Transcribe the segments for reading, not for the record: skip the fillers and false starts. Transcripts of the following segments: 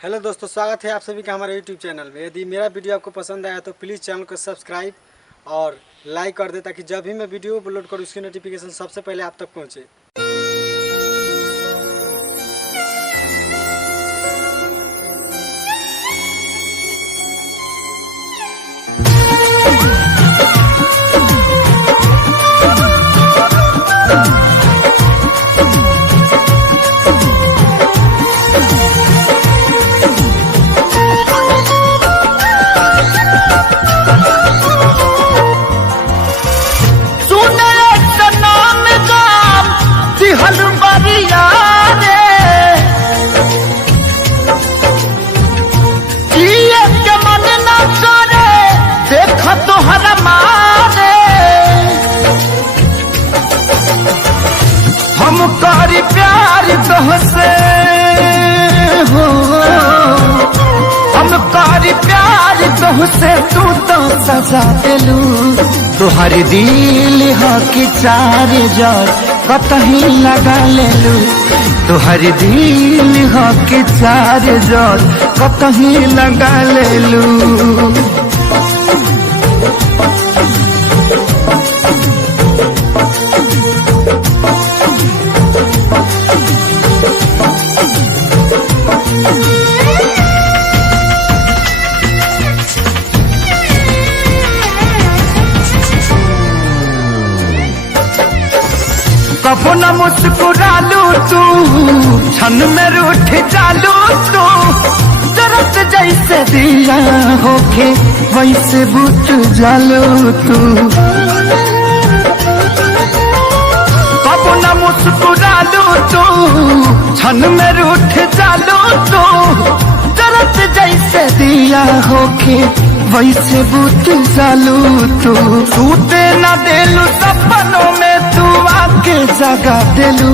Hello दोस्तों, स्वागत है आप सभी का हमारे यूट्यूब चैनल में। यदि मेरा वीडियो आपको पसंद आया तो प्लीज़ चैनल को सब्सक्राइब और लाइक कर दे ताकि जब भी मैं वीडियो अपलोड करूँ उसकी नोटिफिकेशन सबसे पहले आप तक पहुँचे। हम कारी प्यार तोहसे हो, हम कारी प्यार तोहसे, तू तो सजा दिलू। तुहर दिल हो कि चार जर कतही लगा लेलू। तुहर दिल हो कि चार जर कतही लगा लेलू। कबो न मुस्कुरालू तू, क्षण में रूठ जालू तू। जरत जैसे दिया होके वैसे बुझ जालू तू। कबो न मुस्कुरालू तू, क्षण में रूठ जालू तू। जरत जैसे दिया होके वैसे बुझ जालू तू। सूते न देलू सपनों में तू आके जगा दिलू।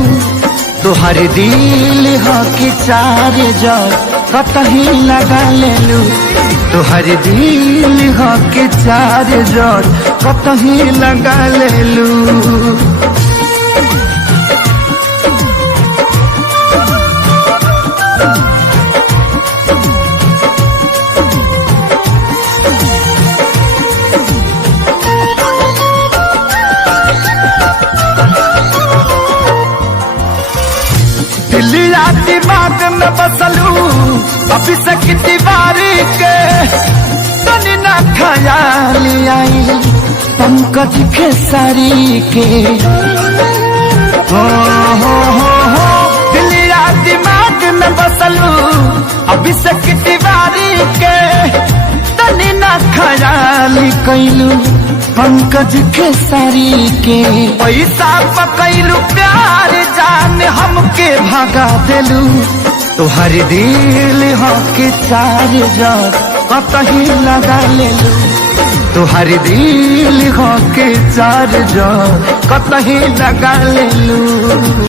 तुहर दिल हो कि चार जर कतही लगा लेलू। तुहर दिल हो कि चार जर कतही लगा लेलू। दिलिया दिमाग में बसलू अभी से की दीवारी के। तनी ना ख्याल आई पंकज खेसारी के। हो दिलिया दिमाग में बसलू अभी से की दीवारी के। तनी ना ख्याल कैलू पंकज खेसारी के। पैसा पकैलू प्यार जान हमके भगा दिलू। तुहर दिल हो कि चार जर कतही लगा लेलू। तुहर दिल हो कि चार जर कतही लगा लेलू।